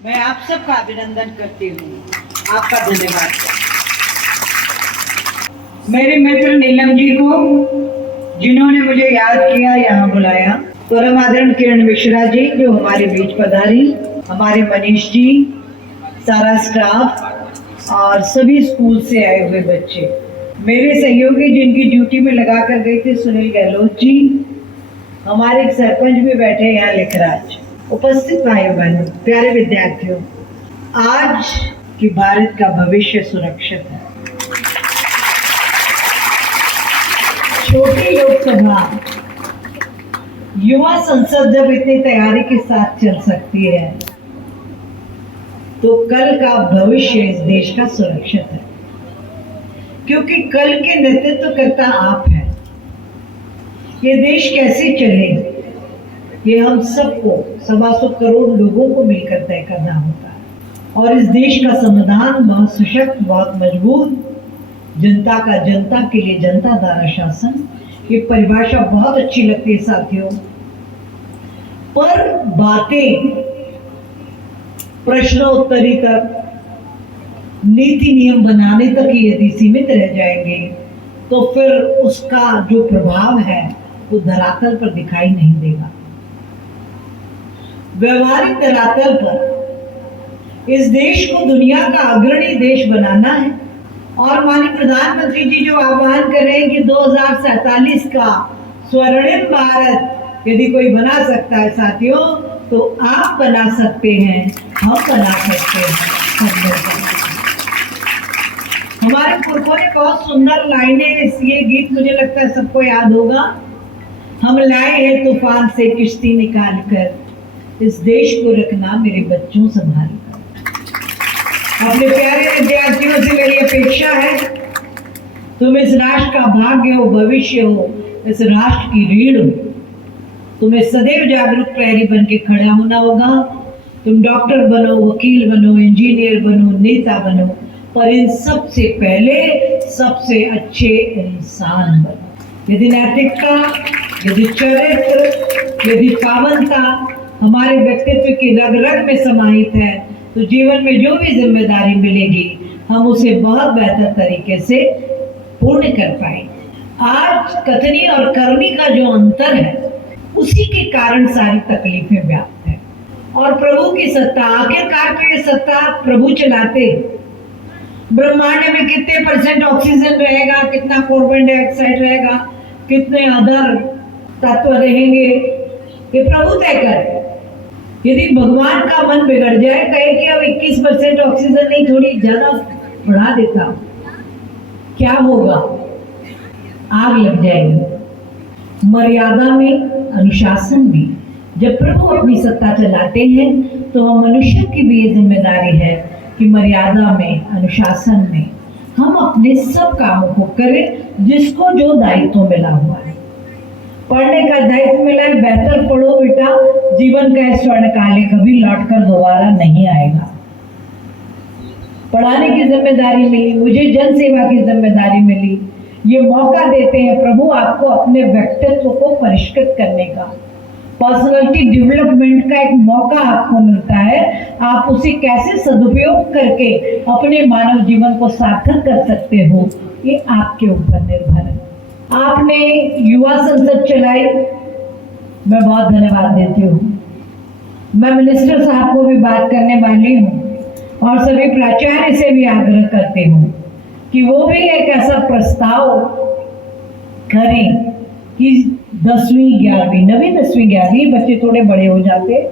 मैं आप सबका अभिनंदन करती हूँ। आपका धन्यवाद। मेरे मित्र नीलम जी को, जिन्होंने मुझे याद किया, यहाँ बुलाया, परम आदरणीय किरण मिश्रा जी जो हमारे बीच पधारी, हमारे मनीष जी, सारा स्टाफ और सभी स्कूल से आए हुए बच्चे, मेरे सहयोगी जिनकी ड्यूटी में लगा कर गए थे सुनील गहलोत जी, हमारे एक सरपंच भी बैठे यहाँ लिखराज, उपस्थित भाइयों बहनों, प्यारे विद्यार्थियों, आज की भारत का भविष्य सुरक्षित है। छोटी लोकसभा, युवा संसद जब इतनी तैयारी के साथ चल सकती है तो कल का भविष्य इस देश का सुरक्षित है, क्योंकि कल के नेतृत्व करता आप हैं। ये देश कैसे चले, ये हम सबको, 125 करोड़ लोगों को मिलकर तय करना होता है। और इस देश का संविधान बहुत सशक्त, बहुत मजबूत, जनता का जनता के लिए जनता द्वारा शासन, ये परिभाषा बहुत अच्छी लगती है साथियों। पर बातें प्रश्नोत्तरी तक, नीति नियम बनाने तक ही यदि सीमित रह जाएंगे तो फिर उसका जो प्रभाव है वो धरातल पर दिखाई नहीं देगा। व्यवहारिक धरातल पर इस देश को दुनिया का अग्रणी देश बनाना है। और माननीय प्रधानमंत्री जी जो आह्वान कर रहे हैं कि 2047 का स्वर्णिम भारत यदि कोई बना सकता है साथियों, तो आप बना सकते हैं, हम बना सकते हैं। हमारे पुरखों ने बहुत सुंदर लाइनें, ये गीत मुझे लगता है सबको याद होगा, हम लाए हैं तूफान से किश्ती निकाल कर, इस देश को रखना मेरे बच्चों संभाल कर। अपने प्यारे विद्यार्थियों से मेरी अपेक्षा है, तुम इस राष्ट्र का भाग्य हो, भविष्य हो, इस राष्ट्र की रीढ़ हो। तुम्हें सदैव जागरूक प्रहरी बन के खड़ा होना होगा। तुम डॉक्टर बनो, वकील बनो, इंजीनियर बनो, नेता बनो, पर इन सबसे पहले सबसे अच्छे इंसान बनो। यदि नैतिकता, यदि चरित्र, यदि पावनता हमारे व्यक्तित्व की रग रग में समाहित है तो जीवन में जो भी जिम्मेदारी मिलेगी हम उसे बहुत बेहतर तरीके से पूर्ण कर पाएंगे। आज कथनी और करनी का जो अंतर है उसी के कारण सारी तकलीफें व्याप्त है। और प्रभु की सत्ता, आखिरकार तो ये सत्ता प्रभु चलाते। ब्रह्मांड में कितने % ऑक्सीजन रहेगा, कितना कार्बन डाइऑक्साइड रहेगा, कितने अदर तत्व रहेंगे, ये प्रभु तय करे। यदि भगवान का मन बिगड़ जाए, कहे कि अब 21% ऑक्सीजन नहीं, थोड़ी ज्यादा बढ़ा देता, क्या होगा? आग लग जाएगी। मर्यादा में, अनुशासन में जब प्रभु अपनी सत्ता चलाते हैं तो हम मनुष्य की भी ये जिम्मेदारी है कि मर्यादा में, अनुशासन में हम अपने सब कामों को करें जिसको जो दायित्व मिला हुआ है। पढ़ने का दायित्व मिला है, बेहतर पढ़ो बेटा, जीवन का स्वर्ण काल कभी लौटकर दोबारा नहीं आएगा। पढ़ाने की जिम्मेदारी मिली, मुझे जन सेवा की जिम्मेदारी मिली, ये मौका देते हैं प्रभु आपको अपने व्यक्तित्व को परिष्कृत करने का, पर्सनालिटी डेवलपमेंट का एक मौका आपको मिलता है। आप उसे कैसे सदुपयोग करके अपने मानव जीवन को सार्थक कर सकते हो, ये आपके ऊपर निर्भर है। आपने युवा संसद चलाई, मैं बहुत धन्यवाद देती हूँ। मैं मिनिस्टर साहब को भी बात करने वाली हूँ और सभी प्राचार्य से भी आग्रह करती हूँ कि वो भी एक ऐसा प्रस्ताव करें कि 10वीं 11वीं, 9वीं 10वीं 11वीं बच्चे थोड़े बड़े हो जाते,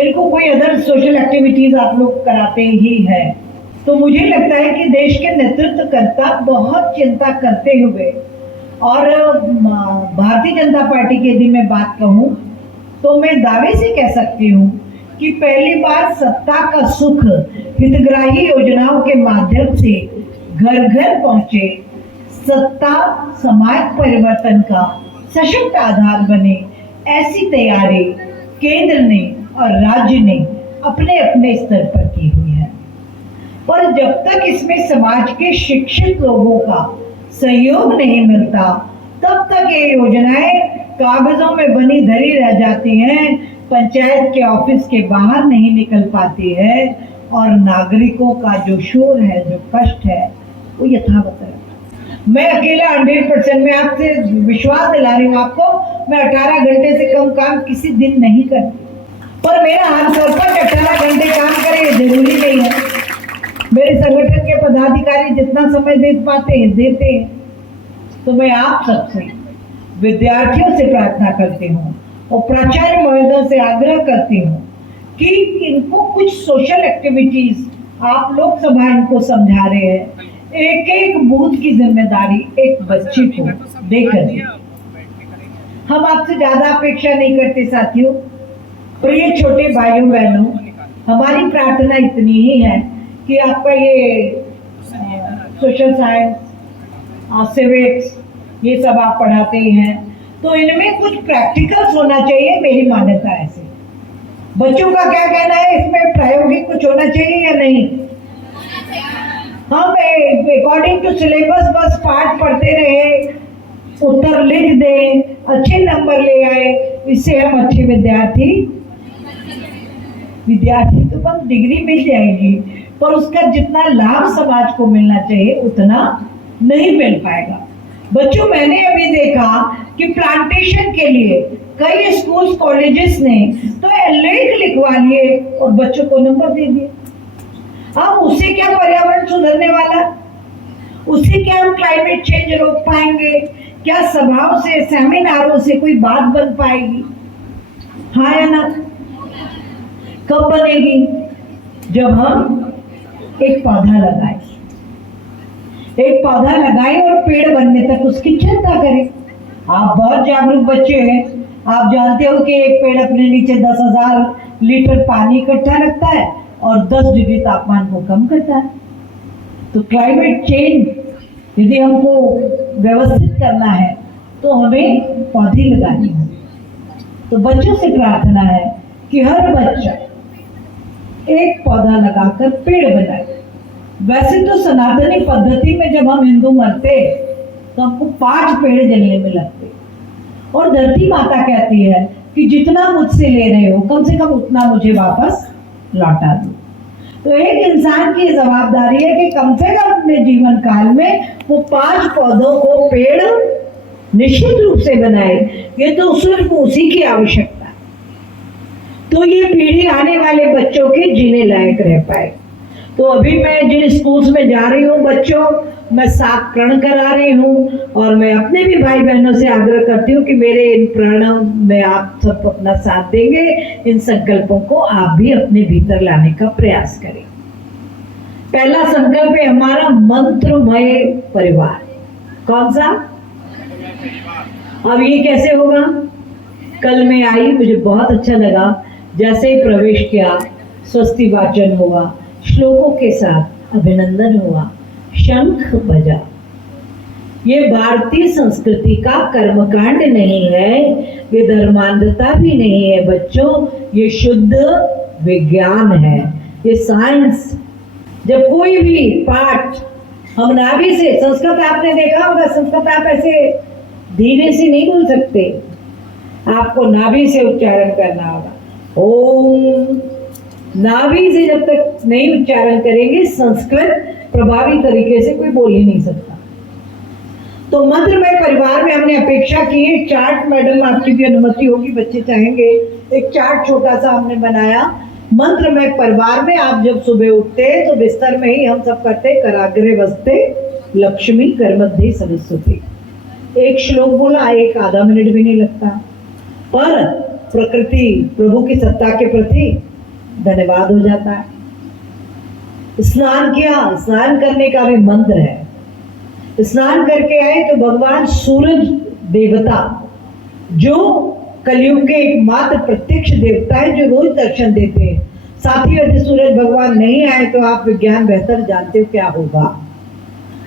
इनको कोई अदर सोशल एक्टिविटीज आप लोग कराते ही है। तो मुझे लगता है कि देश के नेतृत्व करता बहुत चिंता करते हुए, और भारतीय जनता पार्टी की यदि मैं बात कहूँ तो मैं दावे से कह सकती हूँ कि पहली बार सत्ता का सुख हितग्राही योजनाओं के माध्यम से घर घर पहुंचे, सत्ता समाज परिवर्तन का सशक्त आधार बने, ऐसी तैयारी केंद्र ने और राज्य ने अपने अपने स्तर पर की हुई है। पर जब तक इसमें समाज के शिक्षित लोगों का सहयोग नहीं मिलता, तब तक ये योजनाएं कागजों में बनी धरी रह जाती हैं। पंचायत के ऑफिस के बाहर नहीं निकल पाती है और नागरिकों का जो शोर है, जो कष्ट है, वो यथावत है। मैं अकेला 100% में आपसे विश्वास दिला रही हूँ आपको, मैं 18 घंटे से कम काम किसी दिन नहीं करती, पर मेरा हर सरपंच 18 घंटे काम करे ये जरूरी नहीं है। मेरे संगठन के पदाधिकारी जितना समय दे पाते हैं देते हैं। तो मैं आप सबसे, विद्यार्थियों से प्रार्थना करती हूँ और प्राचार्य महोदय से आग्रह करती हूँ कि इनको कुछ सोशल एक्टिविटीज, आप लोकसभा इनको समझा रहे हैं, एक एक बूथ की जिम्मेदारी एक बच्चे को देकर दी। हम आपसे ज्यादा अपेक्षा नहीं करते साथियों। प्रिय छोटे भाइयों बहनों, हमारी प्रार्थना इतनी ही है कि आपका ये सोशल साइंस, सिविक्स, ये सब आप पढ़ाते ही हैं, तो इनमें कुछ प्रैक्टिकल्स होना चाहिए। मेरी मान्यता है ऐसे। बच्चों का क्या कहना है, इसमें प्रायोगिक कुछ होना चाहिए या नहीं? हम अकॉर्डिंग टू सिलेबस बस पाठ पढ़ते रहे, उत्तर लिख दें, अच्छे नंबर ले आए, इससे हम अच्छे विद्यार्थी तो बस डिग्री मिल जाएगी, पर उसका जितना लाभ समाज को मिलना चाहिए उतना नहीं मिल पाएगा। बच्चों, मैंने अभी देखा कि प्लांटेशन के लिए कई स्कूल्स कॉलेजेस ने तो लेख लिखवा लिए और बच्चों को नंबर दे दिए। अब उससे क्या पर्यावरण सुधरने वाला? उससे क्या हम क्लाइमेट चेंज रोक पाएंगे? क्या सभाओं से, सेमिनारों से कोई बात बन पाएगी? हाँ या ना? कब बनेगी? जब हम एक पौधा लगाए, एक पौधा लगाए और पेड़ बनने तक उसकी चिंता करें। आप बहुत जागरूक बच्चे हैं, आप जानते हो कि एक पेड़ अपने नीचे 10,000 लीटर पानी इकट्ठा रखता है और 10 डिग्री तापमान को कम करता है। तो क्लाइमेट चेंज यदि हमको व्यवस्थित करना है तो हमें पौधे लगाने हैं। तो बच्चों से प्रार्थना है कि हर बच्चा एक पौधा लगाकर पेड़ बनाए। वैसे तो सनातनी पद्धति में जब हम हिंदू मरते तो हमको 5 पेड़ जलने में लगते, और धरती माता कहती है कि जितना मुझसे ले रहे हो कम से कम उतना मुझे वापस लौटा दो। तो एक इंसान की जवाबदारी है कि कम से कम अपने जीवन काल में वो 5 पौधों को पेड़ निश्चित रूप से बनाए। ये तो सिर्फ उसी की आवश्यकता, तो ये पीढ़ी आने वाले बच्चों के जीने लायक रह पाए। तो अभी मैं जिन स्कूल्स में जा रही हूँ बच्चों, मैं 7 प्रण करा रही हूँ और मैं अपने भी भाई बहनों से आग्रह करती हूँ कि मेरे इन प्रणों में आप सब अपना साथ देंगे। इन संकल्पों को आप भी अपने भीतर लाने का प्रयास करें। पहला संकल्प है हमारा मंत्रमय परिवार। कौन सा? अब ये कैसे होगा? कल मैं आई, मुझे बहुत अच्छा लगा। जैसे ही प्रवेश किया, स्वस्ति वाचन हुआ, श्लोकों के साथ अभिनंदन हुआ, शंख बजा। ये भारतीय संस्कृति का कर्मकांड नहीं है, ये धर्मांधता भी नहीं है बच्चों, ये शुद्ध विज्ञान है, ये साइंस। जब कोई भी पाठ हम नाभि से, संस्कृत आपने देखा होगा, संस्कृत आप ऐसे धीरे से नहीं बोल सकते, आपको नाभि से उच्चारण करना होगा। ओम, नाभि से जब तक नहीं उच्चारण करेंगे संस्कृत प्रभावी तरीके से कोई बोल ही नहीं सकता। तो मंत्रमय परिवार में हमने अपेक्षा की है चार्ट, मैडम आपकी भी अनुमति होगी, बच्चे चाहेंगे, एक चार्ट छोटा सा हमने बनाया। मंत्रमय परिवार में आप जब सुबह उठते तो बिस्तर में ही हम सब करते कराग्रे वस्ते लक्ष्मी करमध्ये सरस्वती। एक श्लोक बोला, एक आधा मिनट भी नहीं लगता, पर प्रकृति प्रभु की सत्ता के प्रति धन्यवाद हो जाता है। स्नान किया, स्नान करने का भी मंत्र है। स्नान करके आए तो भगवान सूरज देवता, जो कलयुग के एकमात्र प्रत्यक्ष देवता है, जो रोज दर्शन देते हैं। साथ ही यदि सूरज भगवान नहीं आए तो आप विज्ञान बेहतर जानते हो क्या होगा।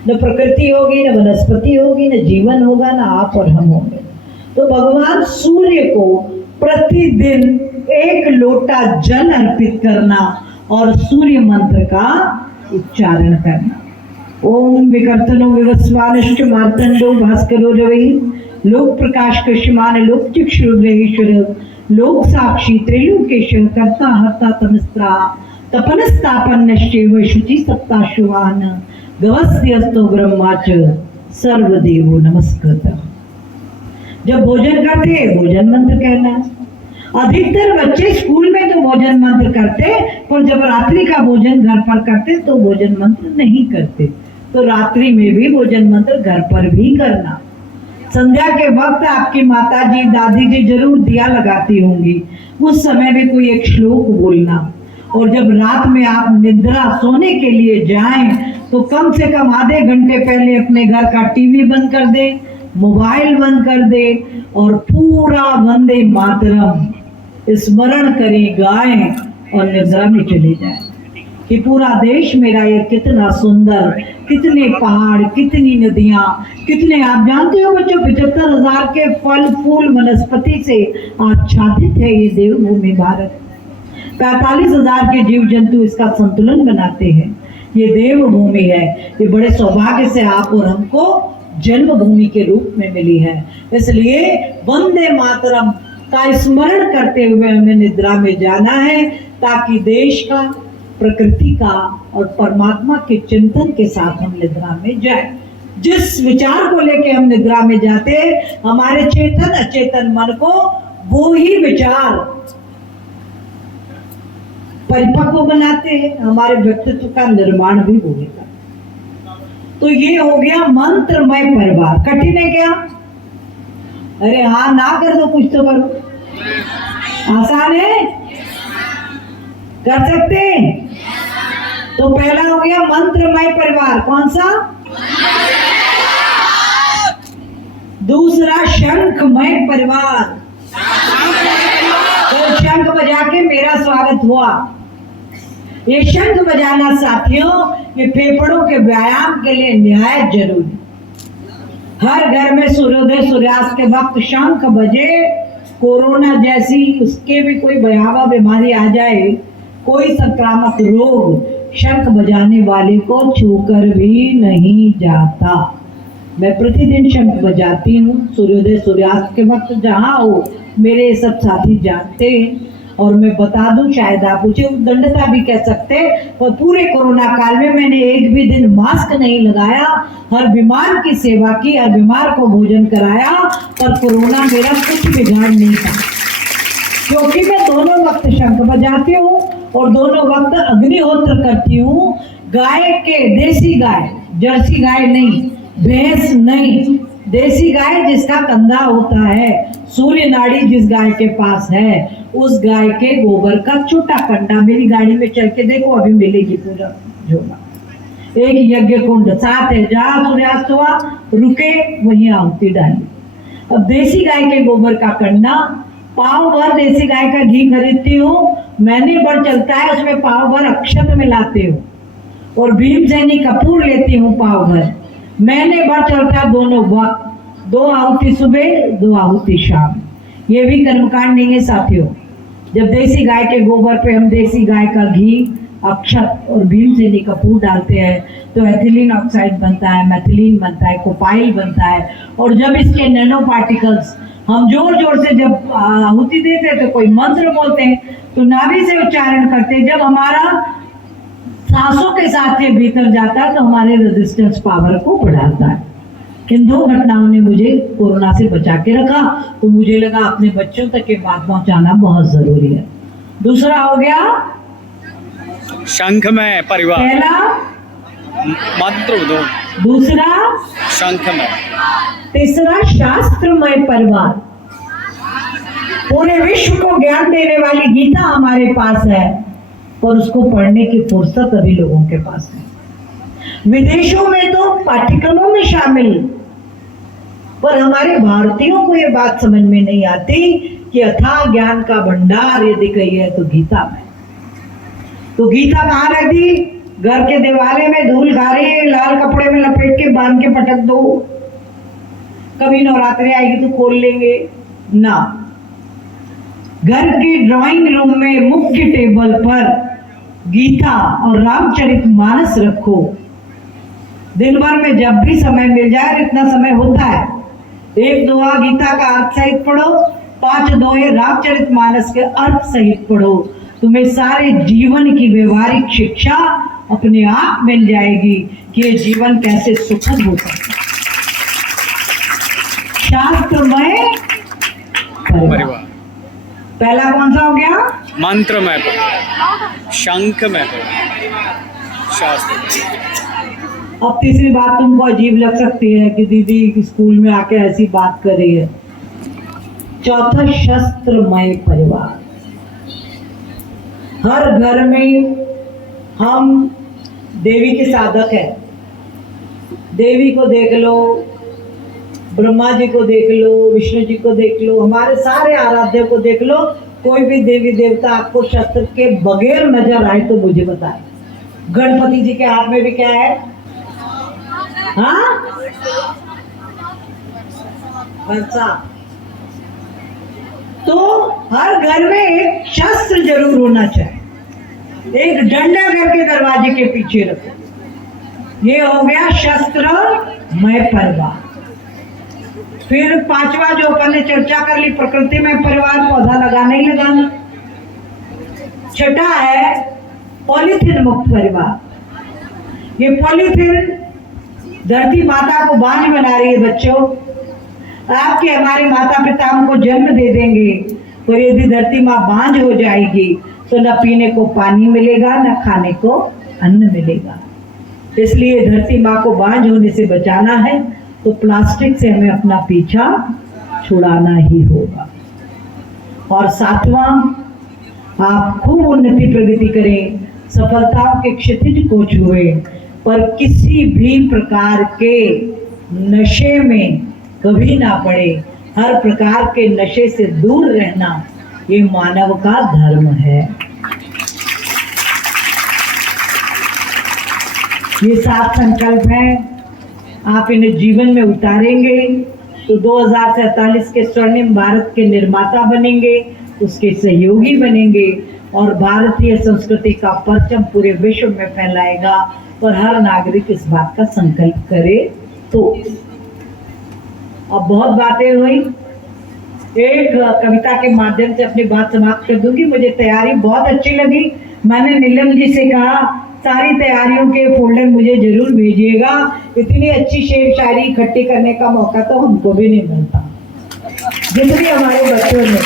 न प्रकृति होगी, न वनस्पति होगी, न जीवन होगा, न आप और हम होंगे। तो भगवान सूर्य को प्रतिदिन 1 लोटा जल अर्पित करना और सूर्य मंत्र का उच्चारण करना। ओम विकर्तनो विवस्वानिश्च मार्तंडो भास्करो रवि लोक प्रकाश कृष्यमान लोक चक्षुग्रहेश्वर लोक साक्षी त्रैलोकेश कर्ता हर्ता तमस्त्रा तपनस्तापन्नश्चैव शुचि सप्ताश्वान गवस्यस्तो ब्रह्माच सर्वदेवो नमस्कृत। जब भोजन करते भोजन मंत्र कहना। अधिकतर बच्चे स्कूल में तो भोजन मंत्र करते, पर जब रात्रि का भोजन घर पर करते तो भोजन मंत्र नहीं करते। तो रात्रि में भी भोजन मंत्र घर पर भी करना। संध्या के वक्त आपकी माता जी दादी जी जरूर दिया लगाती होंगी, उस समय भी कोई एक श्लोक बोलना। और जब रात में आप निद्रा सोने के लिए जाएं तो कम से कम आधे घंटे पहले अपने घर का टीवी बंद कर दे, मोबाइल बंद कर दे और पूरा वंदे मातरम स्मरण करें, गाएं और निद्रा में चले जाएं कि पूरा देश मेरा ये कितना सुंदर, कितने पहाड़, कितनी नदियां, कितने, आप जानते हो बच्चों 75,000 के फल फूल वनस्पति से आच्छादित है ये देवभूमि भारत। 45,000 के जीव जंतु इसका संतुलन बनाते हैं। ये देवभूमि है, ये बड़े सौभाग्य से आप और हमको जन्मभूमि के रूप में मिली है। इसलिए वंदे मातरम का स्मरण करते हुए हमें निद्रा में जाना है, ताकि देश का, प्रकृति का और परमात्मा के चिंतन के साथ हम निद्रा में जाएं। जिस विचार को लेके हम निद्रा में जाते, हमारे चेतन अचेतन मन को वो ही विचार परिपक्व बनाते हैं, हमारे व्यक्तित्व का निर्माण भी होगा। तो ये हो गया मंत्रमय परिवार। कठिन है क्या? अरे हाँ ना कर दो, कुछ तो करो। आसान है, कर सकते हैं। तो पहला हो गया मंत्रमय परिवार। कौन सा? दूसरा शंखमय परिवार। तो शंख बजा के मेरा स्वागत हुआ। ये शंख बजाना साथियों, ये फेफड़ों के व्यायाम के लिए निहायत जरूरी। हर घर में सूर्योदय सूर्यास्त के वक्त शंख बजे। कोरोना जैसी उसके भी कोई भयावह बीमारी आ जाए, कोई संक्रामक रोग शंख बजाने वाले को छूकर भी नहीं जाता। मैं प्रतिदिन शंख बजाती हूँ सूर्योदय सूर्यास्त के वक्त, जहाँ हो मेरे सब साथी जानते हैं। और मैं बता दूं, शायद आप मुझे उद्दंडता भी कह सकते, और पूरे कोरोना काल में मैंने एक भी दिन मास्क नहीं लगाया। हर बीमार की सेवा की, हर बीमार को भोजन कराया, पर कोरोना मेरा कुछ बिगाड़ नहीं था, क्योंकि मैं दोनों वक्त शंख बजाती हूँ और दोनों वक्त अग्निहोत्र करती हूँ। गाय के, देसी गाय, जर्सी गाय नहीं, भैंस नहीं, देसी गाय जिसका कंधा होता है, सूर्य नाड़ी जिस गाय के पास है, उस गाय के गोबर का छोटा कंडा, मेरी गाड़ी में चल के देखो, अभी मिलेगी पूरा झोला। एक यज्ञ कुंड साथ है, जहाँ सूर्यास्त हुआ रुके वहीं आहुति डाली। अब देसी गाय के गोबर का कंडा, पाव भर देसी गाय का घी खरीदती हूँ, मैंने बढ़ चलता है, उसमें पाव भर अक्षत मिलाती हूँ और भीमसेनी कपूर लेती हूँ पाव भर। मैंने बढ़ चलता दोनों वक्त, 2 आहुति सुबह 2 आहुति शाम। ये भी कर्मकांड नहीं है साथियों। जब देसी गाय के गोबर पे हम देसी गाय का घी, अक्षत और भीमसेनी कपूर डालते हैं तो एथिलीन ऑक्साइड बनता है, मैथिलीन बनता है, कोपाइल बनता है। और जब इसके नैनो पार्टिकल्स हम जोर जोर से जब आहुति देते हैं तो कोई मंत्र बोलते हैं, तो नाभि से उच्चारण करते हैं। जब हमारा सांसों के साथ ये भीतर जाता है तो हमारे रेजिस्टेंस पावर को बढ़ाता है। इन 2 घटनाओं ने मुझे कोरोना से बचा के रखा, तो मुझे लगा अपने बच्चों तक ये बात पहुंचाना बहुत जरूरी है। दूसरा हो गया शंखमय परिवार। पहला मंत्र दो, दूसरा शंखमय, तीसरा शास्त्रमय परिवार। पूरे विश्व को ज्ञान देने वाली गीता हमारे पास है, और उसको पढ़ने की फुर्सत अभी लोगों के पास है। विदेशों में तो पाठ्यक्रमों में शामिल, पर हमारे भारतीयों को ये बात समझ में नहीं आती कि अथाह ज्ञान का भंडार यदि कही है तो गीता में। तो गीता कहाँ रहती? घर के दिवाले में धूल घारे लाल कपड़े में लपेट के बांध के पटक दो, कभी नवरात्रि आएगी तो खोल लेंगे ना। घर के ड्राइंग रूम में मुख्य टेबल पर गीता और रामचरितमानस रखो। दिन भर में जब भी समय मिल जाए, इतना समय होता है, एक दोहा गीता का अर्थ सहित पढ़ो, 5 दोहे रामचरितमानस के अर्थ सहित पढ़ो। तुम्हें सारे जीवन की व्यवहारिक शिक्षा अपने आप मिल जाएगी कि ये जीवन कैसे सुखद हो सकता है। शास्त्रमय परिवार। पहला कौन सा हो गया? मंत्रमय परिवार, शंखमय परिवार, शास्त्र। अब तीसरी बात तुमको अजीब लग सकती है कि दीदी स्कूल में आके ऐसी बात कर रही है। चौथा शस्त्रमय परिवार। हर घर में हम देवी के साधक हैं। देवी को देख लो, ब्रह्मा जी को देख लो, विष्णु जी को देख लो, हमारे सारे आराध्य को देख लो। कोई भी देवी देवता आपको शस्त्र के बगैर नजर आए तो मुझे बताए। गणपति जी के हाथ में भी क्या है? हाँ, बरसा। तो हर घर में एक शस्त्र जरूर होना चाहिए। एक डंडा घर के दरवाजे के पीछे रखो। ये हो गया शस्त्रमय परिवार। फिर पांचवा जो अपन ने चर्चा कर ली, प्रकृति में परिवार, पौधा लगाना ही लगाना। छठा है पॉलीथीन मुक्त परिवार। ये पॉलीथीन धरती माता को बांझ बना रही है। बच्चों, आपके हमारे माता पिता हमको जन्म दे देंगे, और यदि धरती माँ बांझ हो जाएगी तो न पीने को पानी मिलेगा, न खाने को अन्न मिलेगा। इसलिए धरती माँ को बांझ होने से बचाना है तो प्लास्टिक से हमें अपना पीछा छुड़ाना ही होगा। और सातवां, आप खूब उन्नति प्रगति करें, सफलताओं के क्षितिज को छुए, पर किसी भी प्रकार के नशे में कभी ना पड़े। हर प्रकार के नशे से दूर रहना ये मानव का धर्म है। ये 7 संकल्प हैं। आप इन्हें जीवन में उतारेंगे तो 2047 के स्वर्णिम भारत के निर्माता बनेंगे, उसके सहयोगी बनेंगे, और भारतीय संस्कृति का परचम पूरे विश्व में फैलाएगा। और हर नागरिक इस बात का संकल्प करे तो। अब बहुत बातें हुई, एक कविता के माध्यम से अपनी बात समाप्त कर दूंगी। मुझे तैयारी बहुत अच्छी लगी। मैंने नीलम जी से कहा सारी तैयारियों के फोल्डर मुझे जरूर भेजिएगा। इतनी अच्छी शेर शायरी इकट्ठी करने का मौका तो हमको भी नहीं मिलता, जितनी हमारे बच्चों ने।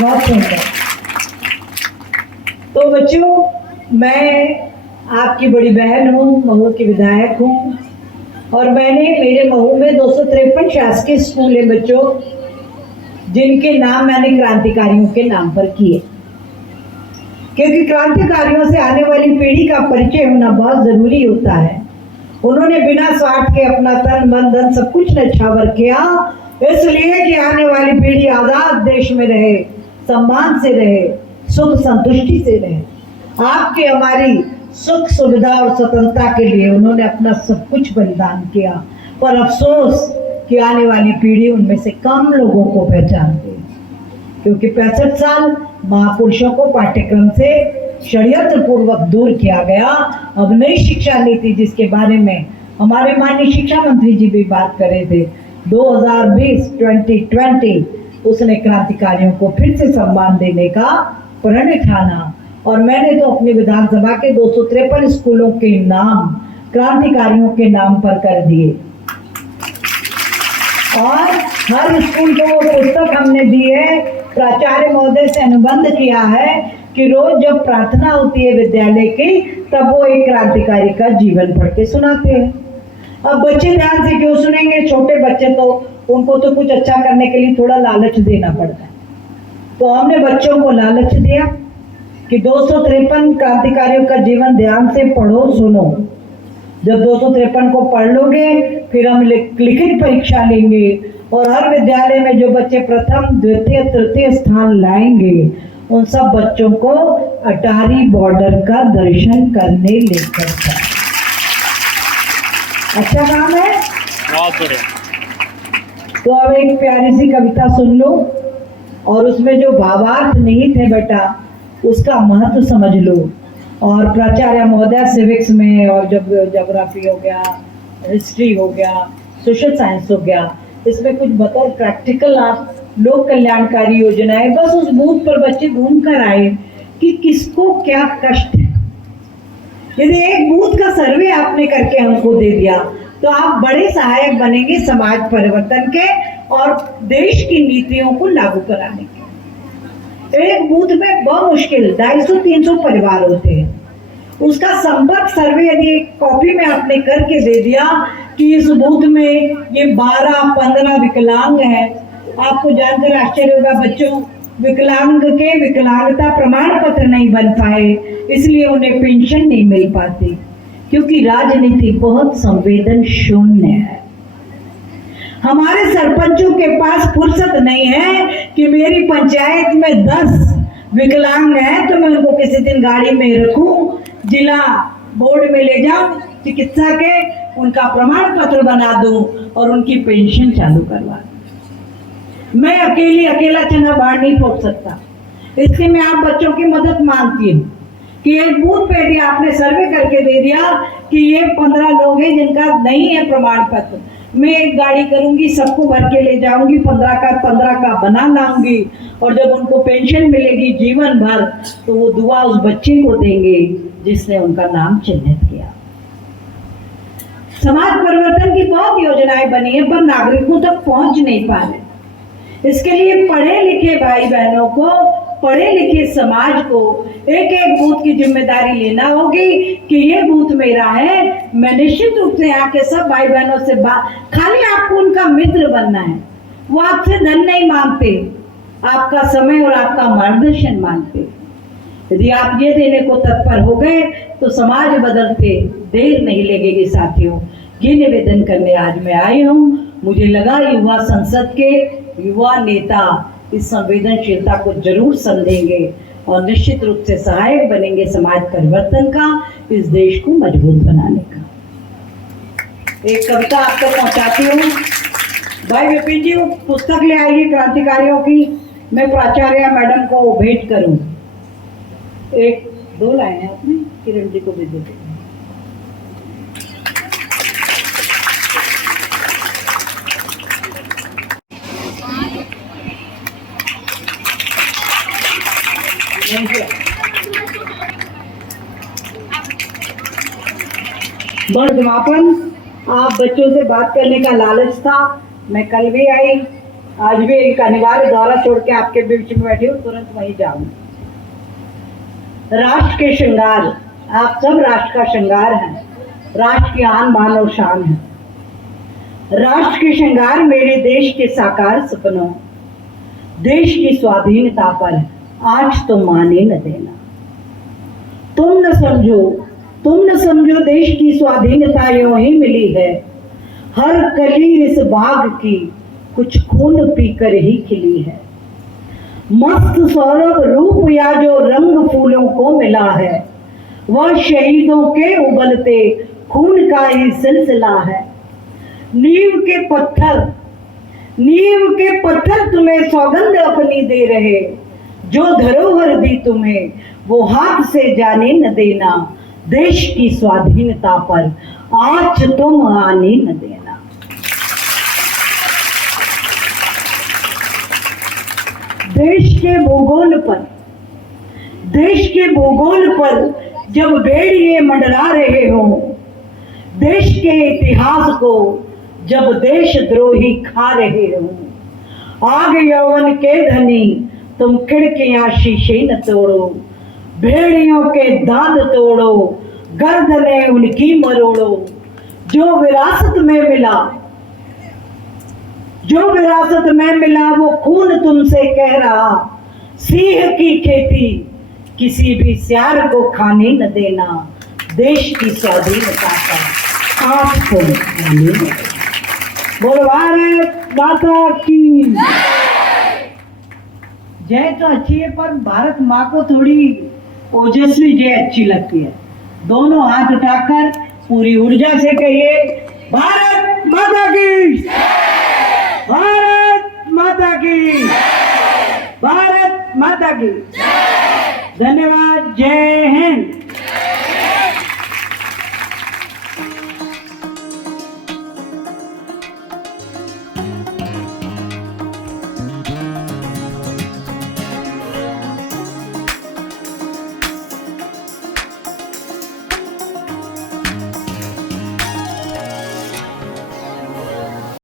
बहुत सुंदर। तो बच्चों, मैं आपकी बड़ी बहन हूँ, महू की विधायक हूँ, और मेरे महू में 253 शासकीय स्कूल है बच्चों, जिनके नाम मैंने क्रांतिकारियों के नाम पर किए। क्योंकि क्रांतिकारियों से आने वाली पीढ़ी का परिचय होना बहुत जरूरी होता है। उन्होंने बिना स्वार्थ के अपना तन मन धन सब कुछ न्यौछावर किया, इसलिए कि आने वाली पीढ़ी आजाद देश में रहे, सम्मान से रहे, सुख संतुष्टि से रहे। आपके हमारी सुख सुविधा और स्वतंत्रता के लिए उन्होंने अपना सब कुछ बलिदान किया, पर अफसोस कि आने वाली पीढ़ी उनमें से कम लोगों को पहचानती है। क्योंकि 65 साल महापुरुषों को पाठ्यक्रम से षड्यंत्र पूर्वक दूर किया गया। अब नई शिक्षा नीति, जिसके बारे में हमारे माननीय शिक्षा मंत्री जी भी बात कर रहे थे, 2020 उसने क्रांतिकारियों को फिर से सम्मान देने का प्रण ठाना। और मैंने तो अपनी विधानसभा के 253 स्कूलों के नाम क्रांतिकारियों के नाम पर कर दिए, और हर स्कूल को वो पुस्तक हमने दी है। प्राचार्य महोदय से अनुबंध किया है कि रोज जब प्रार्थना होती है विद्यालय की, तब वो एक क्रांतिकारी का जीवन पढ़ के सुनाते हैं। अब बच्चे ध्यान से क्यों सुनेंगे? छोटे बच्चे तो, उनको तो कुछ अच्छा करने के लिए थोड़ा लालच देना पड़ता है। तो हमने बच्चों को लालच दिया कि 253 क्रांतिकारियों का जीवन ध्यान से पढ़ो, सुनो। जब 253 को पढ़ लोगे, फिर हम लिखित परीक्षा लेंगे, और हर विद्यालय में जो बच्चे प्रथम द्वितीय तृतीय स्थान लाएंगे, उन सब बच्चों को अटारी बॉर्डर का दर्शन करने लेकर जाए। अच्छा काम है। बहुत बढ़िया। तो अब एक प्यारी सी कविता सुन लो, और उसमें जो भावार्थ निहित है बेटा, उसका महत्व समझ लो। और प्राचार्य महोदय सिविक्स में, और जब ज्योग्राफी हो गया, हिस्ट्री हो गया, सोशल साइंस हो गया, इसमें कुछ बतौर प्रैक्टिकल आप लोक कल्याणकारी योजनाएं, बस उस बूथ पर बच्चे घूम कर आए कि किसको क्या कष्ट है। यदि एक बूथ का सर्वे आपने करके हमको दे दिया तो आप बड़े सहायक बनेंगे समाज परिवर्तन के और देश की नीतियों को लागू कराने के। एक बूथ में बहुत मुश्किल 250-300 परिवार होते हैं, उसका संपर्क सर्वे यदि कॉपी में आपने करके दे दिया कि इस बूथ में ये 12-15 विकलांग हैं, आपको जानकर आश्चर्य होगा बच्चों, विकलांग के विकलांगता प्रमाण पत्र नहीं बन पाए, इसलिए उन्हें पेंशन नहीं मिल पाती, क्योंकि राजनीति बहुत संवेदन शून्य है। हमारे सरपंचों के पास फुर्सत नहीं है कि मेरी पंचायत में 10 विकलांग हैं तो मैं उनको किसी दिन गाड़ी में रखूं, जिला बोर्ड में ले जाऊं, चिकित्सा के उनका प्रमाण पत्र बना दूं और उनकी पेंशन चालू करवा दूं। मैं अकेला चना बाढ़ नहीं फोड़ सकता, इसलिए मैं आप बच्चों की मदद मांगती हूँ कि एक बूथ पे भी आपने सर्वे करके दे दिया कि ये 15 लोग हैं जिनका नहीं है प्रमाण पत्र, मैं एक गाड़ी करूंगी, सबको भर के ले जाऊंगी, 15 का बना लाऊंगी और जब उनको पेंशन मिलेगी जीवन भर तो वो दुआ उस बच्चे को देंगे जिसने उनका नाम चिन्हित किया। समाज परिवर्तन की बहुत योजनाएं बनी है पर नागरिकों तक पहुंच नहीं पा रहे। इसके लिए पढ़े लिखे भाई बहनों को, पढ़े लिखे समाज को एक एक बूथ की जिम्मेदारी लेना होगी कि ये बूथ मेरा है। मैं निश्चित रूप से यहाँ के सब भाई बहनों से खाली आपको उनका मित्र बनना है, वो आपसे धन नहीं मांगते, आपका समय और आपका मार्गदर्शन मांगते। यदि आप ये देने को तत्पर हो गए तो समाज बदलते देर नहीं लगेगी। साथियों, ये निवेदन करने आज मैं आई हूँ। मुझे लगा युवा संसद के युवा नेता इस संवेदनशीलता को जरूर समझेंगे और निश्चित रूप से सहायक बनेंगे समाज परिवर्तन का, इस देश को मजबूत बनाने का। एक कविता आप तक पहुंचाती हूँ। भाई विपिन जी पुस्तक ले आइए क्रांतिकारियों की, मैं प्राचार्य मैडम को भेंट करूं। 1-2 लाइनें आपने किरण जी को भी दे दें। बड़ समापन, आप बच्चों से बात करने का लालच था, मैं कल भी आई, आज भी एक अनिवार्य दौरा छोड़ के आपके बीच में बैठी हूँ, तुरंत वहीं जाऊंगी। राष्ट्र के श्रृंगार, आप सब राष्ट्र का श्रृंगार हैं, राष्ट्र की आन बान और शान है। राष्ट्र के श्रृंगार मेरे देश के साकार सपनों, देश की स्वाधीनता पर आज तुम आने न देना। तुम न समझो देश की स्वाधीनता यूं ही मिली है, हर कली इस बाग की कुछ खून पीकर ही खिली है। मस्त सौरभ रूप या जो रंग फूलों को मिला है, वह शहीदों के उबलते खून का ही सिलसिला है। नींव के पत्थर तुम्हें सौगंध अपनी दे रहे, जो धरोहर दी तुम्हें वो हाथ से जाने न देना। देश की स्वाधीनता पर आज तुम आने न देना। देश के भूगोल पर जब भेड़िए मंडरा रहे हो, देश के इतिहास को जब देशद्रोही खा रहे हो, आग यौवन के धनी तुम खिड़कियां शीशे न तोड़ो, भेड़ियों के दांत तोड़ो, गर्दनें उनकी मरोड़ो। जो विरासत में मिला वो खून तुमसे कह रहा, सिंह की खेती किसी भी सियार को खाने न देना। देश की स्वाधीनता का आज तुम आने न देना। बोलो भारत माता की जय। तो अच्छी है पर भारत माँ को थोड़ी ओजस्वी जय अच्छी लगती है। दोनों हाथ उठाकर पूरी ऊर्जा से कहिए, भारत माता की, भारत माता की, भारत माता की। धन्यवाद। जय हिंद।